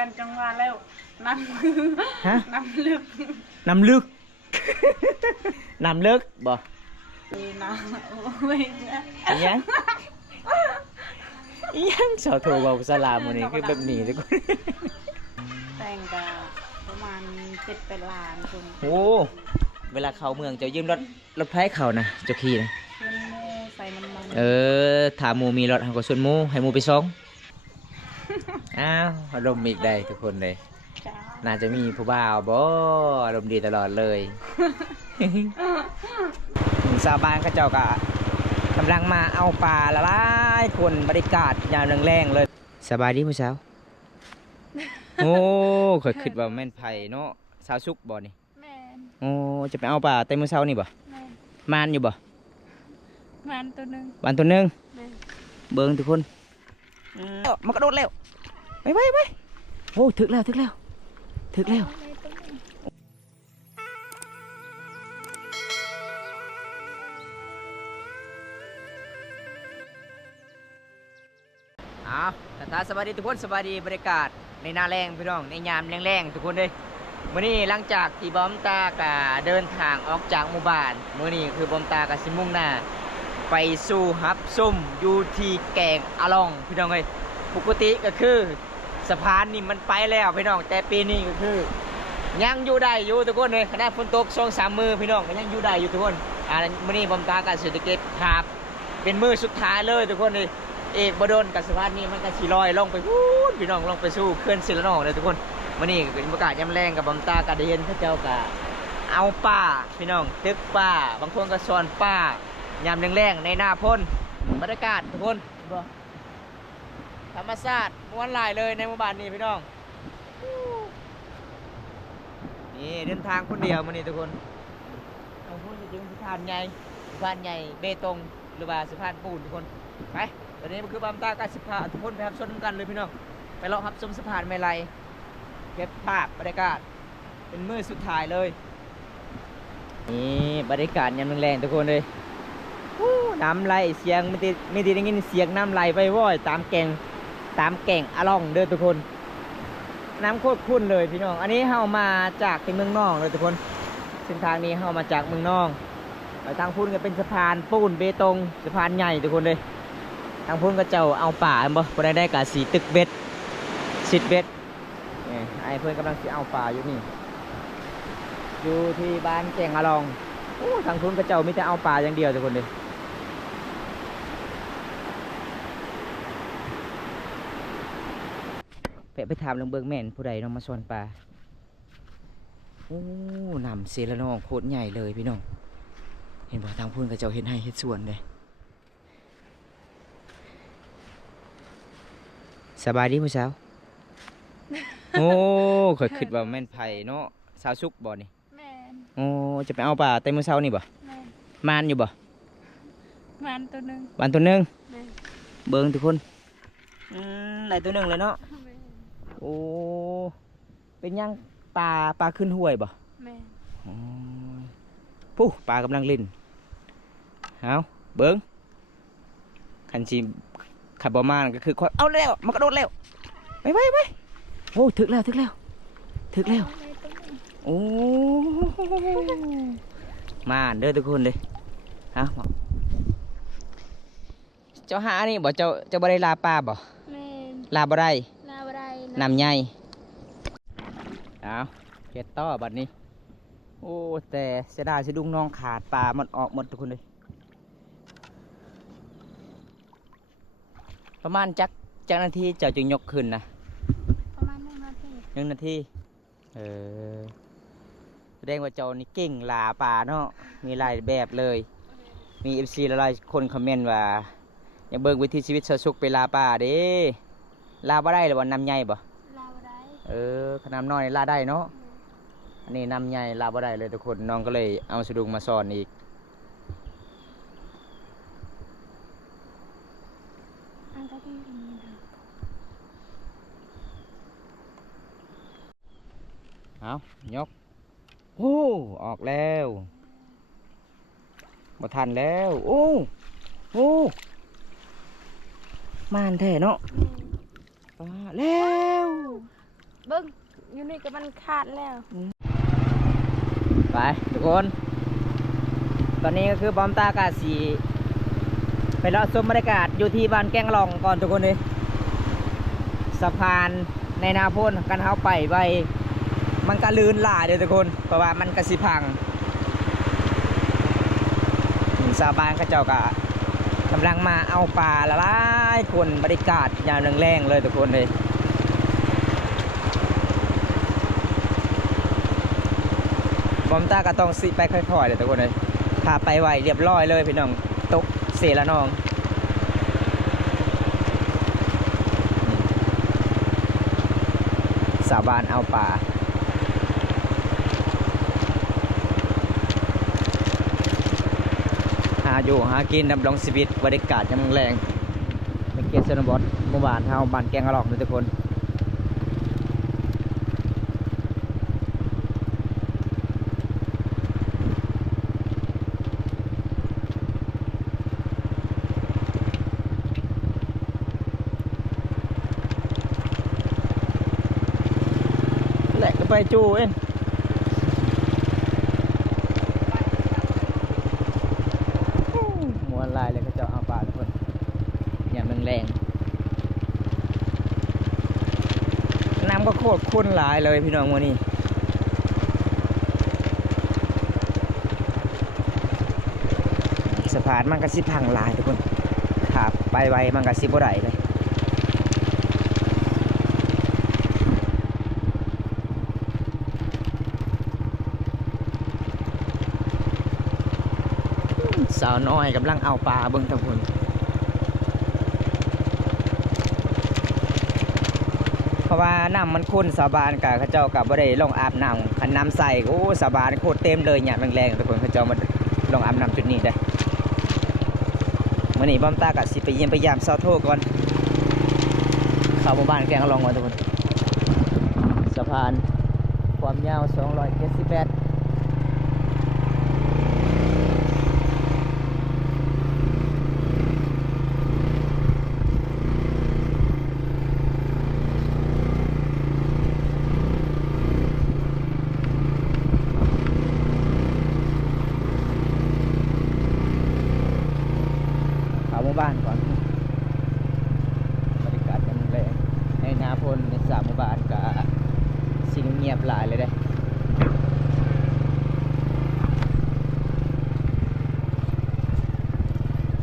กันจังหวะแล้วน้ำฮะน้ำลึกน้ำลึก น้ำลึกบ่น้ำโอ้ยอีหยังอีหยังสาวโทรเบาสลามมื้อนี้คือแบบนี้ทุกคน แต่งกับประมาณ7-8 ล้านคน โอ้เวลาเข้าเมืองจะยืมรถไฟเข้านะเจ้าขี่นะ เพื่อนโม่ใส่น้ำมันถ้าหมูมีรถเฮาก็ชวนหมูให้หมูไปส่ง อ้าวอารมณ์อีกได้ทุกคนเลย จ้า น่าจะมีผู้บ่าวบ่อารมณ์ดีตลอดเลย ชาวบ้านเขาเจ้าก็กำลังมาเอาปลาละลายคนบรรยากาศยามแรงๆเลยสบายดีมื้อเช้า โอ้ข่อยคิดว่าแม่นไผเนาะสาวสุกบ่นี่ แม่น โอ้จะไปเอาปลาแต่มื้อเช้านี่บ่ แม่น มานอยู่บ่ มันตัวหนึ่ง วันตัวหนึง แม่น เบิ่งทุกคนมันกระโดดแล้วไปโอ้ถึกแล้วอ้าวตาสวัสดีทุกคนสวัสดีบรรยากาศในหน้าแรงพี่น้องในยามแรงๆทุกคนเลยมื้อนี้หลังจากที่บอมตากะเดินทางออกจากหมู่บ้านมื้อนี้คือบอมตากะสิมุ่งหน้าไปสู่ฮับซุ่มอยู่ที่แกงอะลองพี่น้องเอ้ยปกติก็คือสะพานนี่มันไปแล้วพี่น้องแต่ปีนี้ก็คือยังอยู่ได้อยู่ทุกคนเลยขณะฝนตก2-3 มื้อพี่น้องก็ยังอยู่ได้อยู่ทุกคนมื้อนี้บอมตากะเศรษฐกิจครับเป็นมื้อสุดท้ายเลยทุกคนเลยเอกบดลกับสะพานนี้มันก็สิลอยลงไปพูดพี่น้องลงไปสู่เขื่อนศิลาน้องเลยทุกคนมื้อนี้เป็นบรรยากาศยามแรงกับบอมตากะได้เห็นพระเจ้ากะเอาป้าพี่น้องตึกป้าบางคนก็สอนป้ายามแรงๆในหน้าพ้นบรรยากาศทุกคนธรรมชาติม้วนหลายเลยในหมู่บ้านนี้พี่น้องนี่เดินทางคนเดียวมื้อนี้ทุกคนเอาพูดถึงสะพานใหญ่เบตงหรือว่าสะพานปูนทุกคนไปตอนนี้มันคือบามตาการสิพาทุกคนไปรับชมกันเลยพี่น้องไปเลาะรับชมสะพานไม่ไรเก็บภาพบรรยากาศเป็นมื้อสุดท้ายเลยนี่บรรยากาศยามแรงๆทุกคนเลยน้ำไหลเสียงไม่ได้ยินเสียงน้ำไหลไปว่อยตามแก่งอะล่องเด้อทุกคนน้ำโคตรขุ่นเลยพี่น้องอันนี้เฮามาจากที่เมืองนอกเลยทุกคนเส้นทางนี้เฮามาจากเมืองนอกทางพุ่นก็เป็นสะพานปูนเบตงสะพานใหญ่ทุกคนเลยทางพุ่นก็เจ้าเอาป่าบ่ได้กะสีตึกเบ็ดสิดเบ็ดไอ้เพื่อนกำลังสิเอาป่าอยู่นี่อยู่ที่บ้านแก่งอะลองทางพุ่นก็เจ้ามีแต่เอาป่าอย่างเดียวทุกคนเลยไปถามลงเบิงแม่นผู้ใดน้องมาสอนปลานำเสละน้องโคตรใหญ่เลยพี่น้องเห็นบ่ทางพุ่นกับเจ้าเห็นให้เห็ดสวนเลยสบายดีผู้สาว โอ้ข่อยคิดว่าแม่นไผ่เนาะสาวสุกบ่นี่แม่น โอ้จะไปเอาปลาแต่มื้อเช้านี่บ่ แม่น มานอยู่บ่ มันตัวหนึ่ง วันตัวหนึง แม่น เบิ่งทุกคนหลายตัวหนึงเลยเนาะ แม่น โอ้เป็นยังปลาขึ้นห้วยบ่ แม่น ผู้ปลากำลังเล่นเอาเบิ้งคันชีขับบ่มาก็คือเอาแล้วมันกระโดดแล้วไปโอ้ถึกแล้วโอ้มาเด้อทุกคนเลยเอาเจ้าหานี่บ่เจ้าบ่ได้ลาปลาบ่ แม่น ลาบ่ได้ ลาวไร น้ำใหญ่เอาเก็ดต่อบัดนี้โอ้แต่เสียดายสิดุงน้องขาดปลามันออกหมดทุกคนเลยประมาณจักนาทีเจ้าจึงยกขึ้นนะ ประมาณ1 นาที 1 นาทีแสดงว่าเจ้านี่เก่งลาปลาเนาะมีหลายแบบเลยมี FC หลายคนคอมเมนต์ว่าอย่าเบิ่งวิถีชีวิตสุกไปลาปลาเด้ลาบ่ได้หรือว่าน้ำใหญ่บ่ ลาวไร ขนาดน้อยลาได้เนาะอันนี้น้ำใหญ่ลาบ่ได้เลยทุกคนน้องก็เลยเอาสะดุงมาสอนอีกเอายกโอ้ออกแล้วบ่ทันแล้วโอ้มานแท้เนาะแล้ว เบิ้งอยู่นี่ก็มันขาดแล้ว ไปทุกคน ตอนนี้ก็คือบอมตากาสีไปรอชมบรรยากาศอยู่ที่บ้านแกงหลองก่อนทุกคนเลยสะพานในนาพ่นกันเข้าไปไว้มันก็ลื่นหล่าเด้อทุกคนเพราะว่ามันกระสิพังชาวบ้านเขาเจ้ากะกำลังมาเอาปลาละลายคนบรรยากาศยามแรงๆเลยทุกคนเลยบอมตาก็ต้องสิไปค่อยๆเลยทุกคนเลยพาไปไวเรียบร้อยเลยพี่น้องตกเสียละน้องสาวบ้านเอาป่าหาอยู่หากินดำรงชีวิตบรรยากาศยามแรงในเขตชนบทหมู่บ้านเฮาบ้านแกงกะหลอกเลยทุกคนไปจูเอ็นมวนลายเลยก็จะเอาปลาทุกคนอย่ามันแรงน้ำก็โคตรข้นหลายเลยพี่น้องวันนี้สะพานมันก็สิพังหลายทุกคนขับไปไวมันก็สิบ่ได้เลยสาวน้อยกำลังเอาปลาเบิ่งทุกคนเพราะว่าน้ำมันข้นสาบานกับเขาเจ้ากับบ่ได้ลงอาบน้ำขันน้ำใส่โอ้สาบานโคตรเต็มเลยเนี่ยแรงๆทุกคนเขาเจ้ามาลงอาบน้ำจุดนี้ได้มื่อนี้บ้อมตากับสิไปเยี่ยมไปยามซาวโทก่อนเข้าหมู่บ้านแกงลองก่อนทุกคนสะพานความยาว278บ้านก่อนบรรยากาศยังแรงในนาพลในสามหมู่บ้านกับสิ่งเงียบหลายเลยได้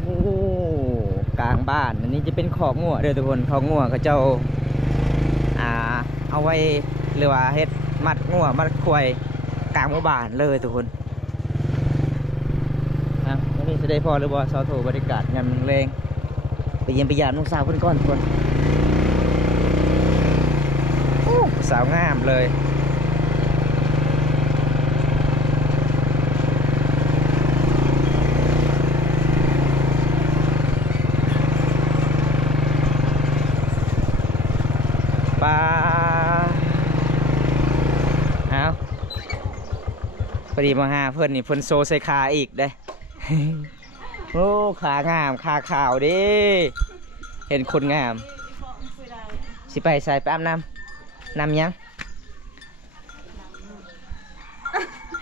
โอ้กลางบ้านอันนี้จะเป็นขอกงัวเด้อทุกคนขอกงัวเขาเจ้าเอาไว้หรือว่าเฮ็ดมัดงัวมัดควายกลางหมู่บ้านเลยทุกคนวันนี้จะได้พอหรือบ่ซาวโถบรรยากาศยามแรงไปเยี่ยมไปยามน้องสาวคนก่อนทุกคนสาวงามเลยปลาเอาพอดีมาหาเพื่อนนี่เพื่อนโซใส่ขาอีกได้ โอ้ขางามขาขาวดิเห็นคนงามสิไปใส่ไปอาบน้ำน้ำยัง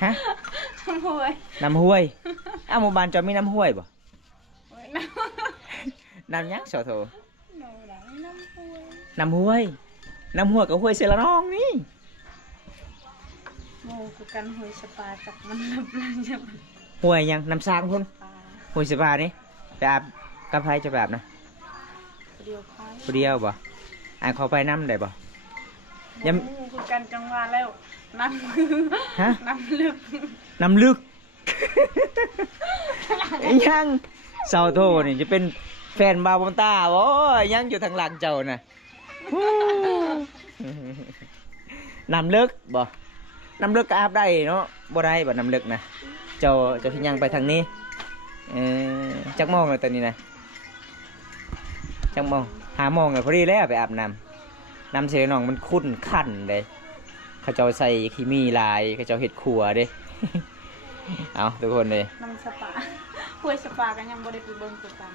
ฮะน้ำห้วยน้ำห้วยอ้าวหมู่บ้านจะมีน้ำห้วยบ่น้ำยังสอโถน้ำห้วยน้ำห้วยกับห้วยเสละน้องนี่โมคือกันห้วยสปาจากมันนับล้านจะมันห้วยยังน้ำซางพุ่นห้วยสปานี่ไปอาบกับไผจะแบบนะเดียวค่อยเดียวบ่เขาไปน้ำได้บ่ยังคือกันจังหวะแล้วน้ำฮะน้ำลึกน้ำลึกยังเสาโทนี่จะเป็นแฟนบาบอนตาโอ้ยังอยู่ทางหลังเจ้าน่ะน้ำลึกบ่น้ำลึกก็อาบได้เนาะบ่ได้บ่น้ำลึกนะเจ้าพี่ยังไปทางนี้จักมองเลยตอนนี้นะจักมองหามองเลยพอดีแล้วไปอาบน้ำเสน้องมันขุ่นขั่นเลยเขาเจ้าใส่ขี้มีลายเขาเจ้าเห็ดขัวเด้ เอาทุกคนเลยน้ำสปาห้วยสปากันยังบ่ได้ไปเบิ่งตัวกัน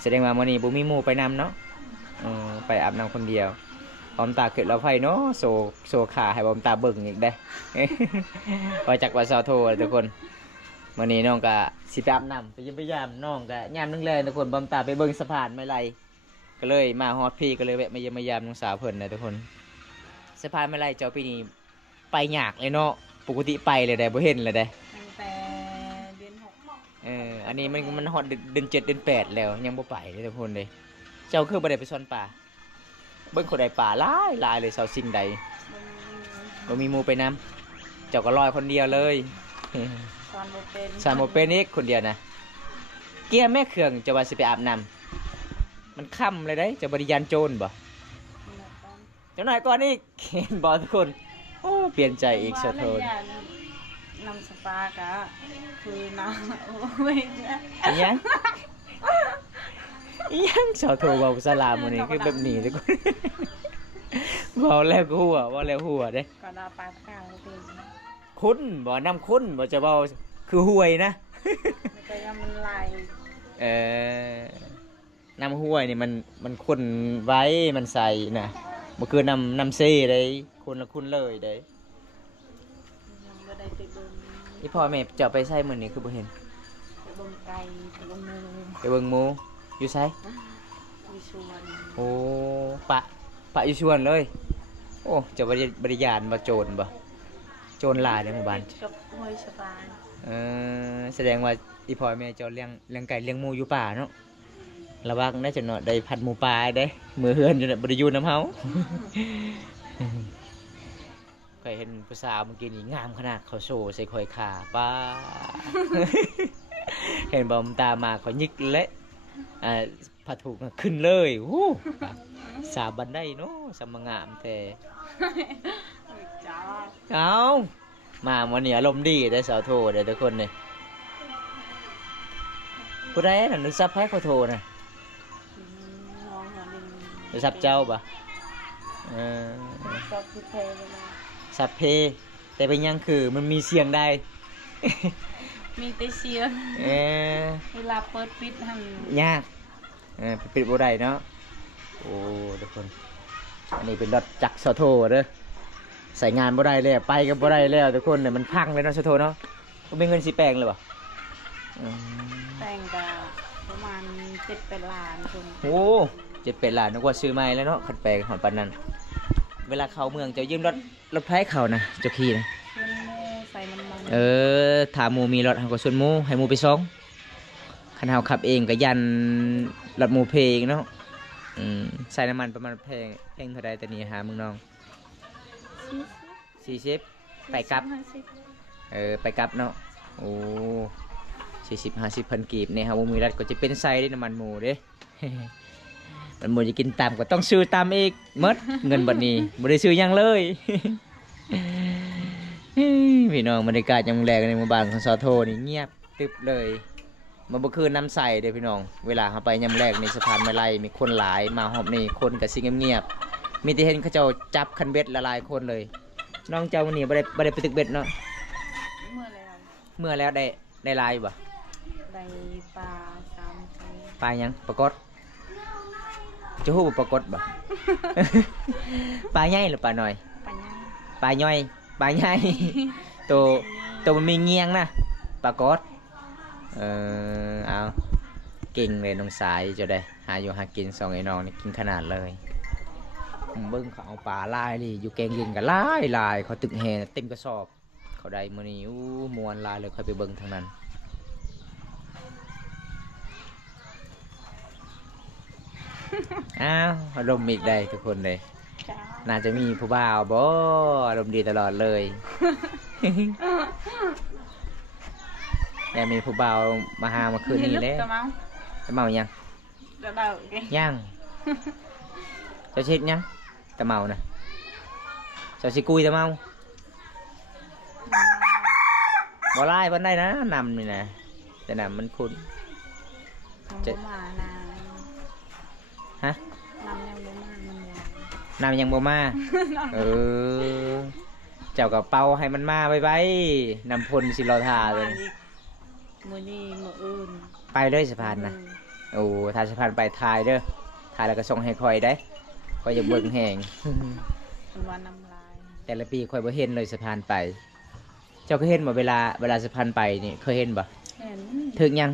แสดงว่ามื้อนี้บ่มีหมู่ไปนำเนาะไปอาบน้ำคนเดียว บอมตาเกิดแล้วไฟเนาะโซขาให้บอมตาเบิ่งอีกได้ พอจากว่าเซาโททุกคนวันนี้น้องก็สิไปอาบน้ำไปเยี่ยมพยายามน้องก็ยามนึงเลยทุกคนบอมตาไปเบิ่งสะพานไม่ไรก็เลยมาฮอดพี่ก็เลยแวะมาเยี่ยมพยายามน้องสาวเพิ่นนะทุกคนสะพานไม่ไรเจ้าปีนี้ไปยากเลยเนาะปกติไปเลยได้บ่เห็นเลยได้ ตั้งแต่เดือน6อันนี้มันฮอดเดือน7เดือน8แล้วยังบ่ไปเลยทุกคนเลยเจ้าคือบ่ได้ไปซ่อนป่าเบิ่งคนใดป่าหลายเลยเซาสิ่งใดบ่มีหมู่ไปนํเจ้าก็ลอยคนเดียวเลย สอนบ่เป็น สานโมเป็นอีกคนเดียวนะเกียร์แม่เครื่องจะว่าสิไปอาบน้ำมันค่ำเลยได้จะบริยานโจรบ่เจ้าหน่อยก่อนอีกเห็นบอทุกคนโอ้เปลี่ยนใจอีกเสียโทษ นำสปากะคือน้ำโอ้ยเนี่ย อีหยังอีหยังเสียโทษเบาสลามวันนี้คือแบบนี้ทุกคนเบาแล้วก็หัวเบาแล้วหัวเด้ ก็ดาปลาข้าวเป็น คุ้นบ่น้ำคุ้นบ่จะเบาคือห่วยนะ มันก็ยังมันไหล เออน้ำห้วยนี่มันคุ้นไว้มันใส่นะบ่คือน้ำเซ่ได้คนละคุ้นเลยได้ ยังบ่ได้ไปเบิ่ง ที่พ่อแม่จะไปใส่มื้อนี้คือบ่เห็น ไปเบิ่งไก่ไปเบิ่งหมู ไปเบิ่งหมูอยู่ไส มีชวน โอ้ปะอยู่ชวนเลยโอ้จะบริยานบ่โจรบ่โจรหลายในหมู่บ้าน กับห้วยสบาย แสดงว่าอีพ่อแม่เจ้าเลี้ยงไก่เลี้ยงหมูอยู่ป่าเนาะระวังได้จังเนาะได้พันหมูป่าได้มือเฮือนอยู่น่ะบ่ได้อยู่นำเฮา เคยเห็นผู้สาวเมื่อกี้นี่งามขนาดเขาโชว์ใส่คอยขาป้า เห็นบอมตามาเขายิกเละผ้าถุงขึ้นเลยวู้สาบันได้เนาะสมงามแต่ จ้า เอามาวันนี้อารมณ์ดีได้สาวโทรได้ทุกคนเลยผู้ใดน่ะนึกซับให้เขาโทรน่ะ น้องหัวดิน นึกซับเจ้าปะ ซับคือเพลเลย ซับเพแต่เป็นยังคือมันมีเสียงได้ มีแต่เสียง เออ เวลาเปิดปิดหั่น ยากปิดบ่ได้เนาะโอ้ทุกคนอันนี้เป็นรถจักรสาวโทรเด้อใส่งานบ่ได้แล้วไปก็บ่ได้แล้วทุกคนเนี่ยมันพังเลยเนาะสาวโทรเนาะก็เป็นเงินสีแปลงเลยปะ แต่งกะประมาณ7-8ล้านคน โอ้7-8 ล้านนึกว่าซื้อใหม่แล้วเนาะคันแปลงหอนปานนั้นเวลาเข้าเมืองจะยืมรถไฟเขานะเจ้าขี่นะ ชวนหมูใส่น้ำมัน ถ้าหมูมีรถเฮาก็ชวนหมูให้หมูไปส่งคันเฮาขับเองก็ยันรถหมูเพเองเนาะใส่น้ำมันประมาณแพงเท่าใดแต่นี่หามึงน้อง40ไปกลับไปกลับเนาะโอ้40-50 พันกีบเนี่ยครับมีรถก็จะเป็นไซส์ได้น้ำมันหมูเด้ มันหมูจะกินตามก็ต้องซื้อตามอีกหมดเงินบัดนี้บ่ได้ซื้อหยังเลย พี่น้องบรรยากาศยามแลงในหมู่บ้านของสอโทนี่เงียบตึบเลยมันบ่คือน้ำใสเด้อพี่น้องเวลาเขาไปยามแลงในสะพานไม้ไล่มีคนหลายมาหอบนี่คนก็สิเงียบๆมีแต่เห็นเขาเจ้าจับคันเบ็ดละลายคนเลยน้องเจ้ามื้อนี้บ่ได้ไปตึกเบ็ดเนาะ เมื่อแล้ว เมื่อแล้วได้ลายบ่ ได้ปลา3ตัว ปลาหยังปรากฏจะฮู้บ่ปรากฏบ่ ปลาใหญ่หรือปลาน้อย ปัญญา ปลาย่อยปลาใหญ่ ตัวมันมีเงียงนะปรากฏเอาเก่งเลยน้องสายจะได้หาอยู่หากินสองไอ้น้องนี่กินขนาดเลยเบิ้งเขาเอาปลาลายดิอยู่แกงยิงกันลายเขาตึกแห่เต็มกระสอบเขาได้มื้อนี้อู้มวนลายเลยค่อยไปเบิ้งทางนั้นอ้าวอารมณ์อีกได้ทุกคนเลย จ้า น่าจะมีผู้บ่าวบ่อารมณ์ดีตลอดเลย แต่มีผู้บ่าวมาหามาคืนนี้แล้ว จะเมา จะเมายัง จะเดาไง ยังจะเช็ดยังจะเมานะจะสิกุยจะเมาบ่ไล่บ่ได้นะนำนี่นะแต่นำมันคุ้น น้ำบ่มานาน ฮะ น้ำยังบ่มามันยัง นำยังบ่มาเออเจ้ากับเป่าให้มันมาไว้นำพลสิรอทาเลย มื้อนี้มื้ออื่น ไปเลยสะพานนะโอ้ทายสะพานไปทายเด้อทายแล้วก็ส่งให้คอยได้ อยอยากเบิ่งแหง เป็นวันน้ำลาย แต่ละปีคอยบ่เห็นเลยสะพานไป เจ้าก็เห็นบ่เวลาสะพานไปนี่เคยเห็นบ่ เห็น ถึกยัง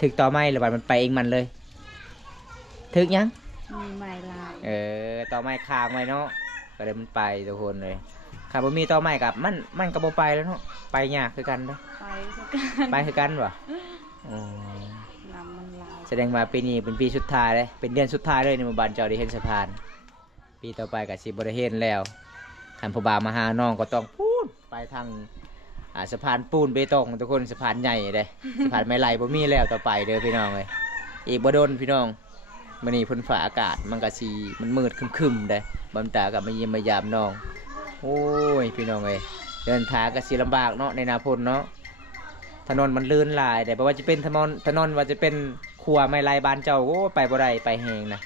ถึกต่อไม้หรือว่ามันไปเองมันเลยถึกยัง มีใบลาย ต่อไม้ค้างไว้เนาะก็เลยมันไปทุกคนเลยค่ะบ่มีต่อไม้กับมันก็บ่ไปแล้วเนาะไปยากคือกันเนาะ ไปสักกัน ไปคือกันบ่อ๋อ น้ำมันลาย แสดงว่าปีนี้เป็นปีสุดท้ายเลยเป็นเดือนสุดท้ายเลยในหมู่บ้านเจ้าได้เห็นสะพาน ปีต่อไปก็สิบ่ได้เห็นแล้วคันผู้บ่าวมาหาน้องก็ต้องพูดไปทางสะพานปูนเบตงทุกคนสะพานใหญ่เด้สะพานไม้ไล่บ่มีแล้วต่อไปเด้อพี่น้องเอ้ยอีกบ่โดนพี่น้องมื้อนี้ฝนฟ้าอากาศมันก็สิมันมืดครึมๆเด้บำตาก็มาเยี่ยมมายามน้องโอ้ยพี่น้องเอ้ยเดินทางก็สิลำบากเนาะในหน้าฝนเนาะถนนมันลื่นหลายแต่บ่ว่าจะเป็นถนนว่าจะเป็นขัวไม้ไล่บ้านเจ้าโอ้ไปบ่ได้ไปแฮงนะ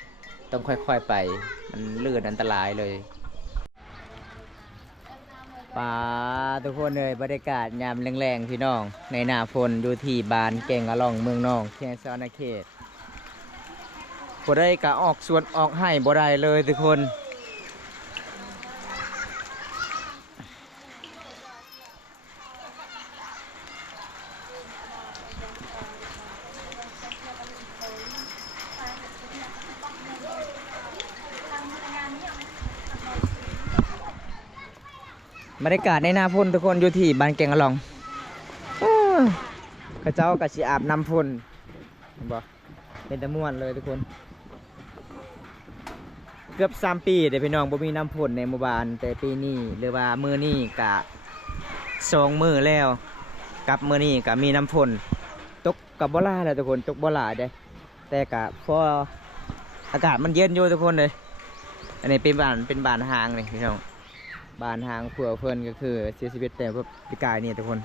ต้องค่อยๆไปมันลื่นอันตรายเลยป่าทุกคนเลยบรรยากาศยามแรงๆพี่น้องในหน้าฝนอยู่ที่บ้านแก่งอะล่องเมืองนองเชียงซอนาเขตบ่ได้กะออกสวนออกให้บ่ได้เลยทุกคนบรรยากาศในหน้าฝนทุกคนอยู่ที่บ้านแก่งอะล่องข้าเจ้ากะสิอาบน้ำฝนเห็นบ่เป็นตะม่วนเลยทุกคนเกือบ3 ปีเดี๋ยวพี่น้องบ่มีน้ำฝนในหมู่บ้านแต่ปีนี้หรือว่ามื้อนี้กะ2 มื้อแล้วกับมื้อนี้กะมีน้ำฝนตกกับบ่หลายแล้วทุกคนตกบ่หลายเด้แต่กะพออากาศมันเย็นอยู่ทุกคนเลยอันนี้เป็นบ้านห่างนี่พี่น้องบ้านห่างผัวเพิ่นก็คือเสียชีวิตแต่ว่าปีกายนี่ทุกคน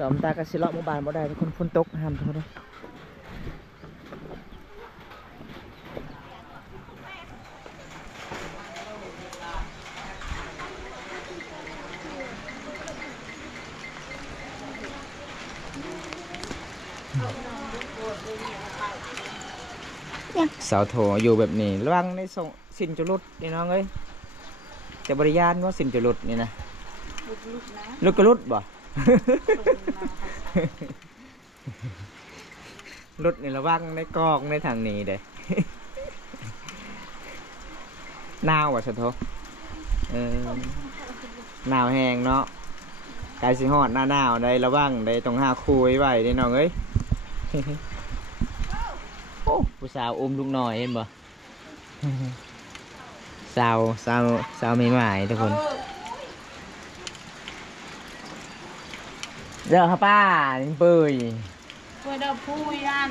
ดอมตากระสิเลาะหมู่บ้านบ่ได้ทุกคนฝนตกห้ามทุกคนเลยเสาโถอยู่แบบนี้ระวังในส่งสินจุลุดนี่น้องเอ้ยจะบริยานว่าสินจุลุดนี่นะ ลุกๆนะ ลุดก็ลุดบ่ ส่งมา ลุดนี่ระวังในกองในทางนี้เด้ หนาวว่ะสะโถหนาวแห้งเนาะไกลสิฮอดหน้าหนาวได้ระวังได้ต้องหาคู่ไว้นี่น้องเอ้ย โอ้ผู้สาวอุ้มลูกน้อยเห็นบ่ สาวไม่หมายทุกคนเด้อครับป้านี่เปื่อย เพื่อเดิมผู้ยัน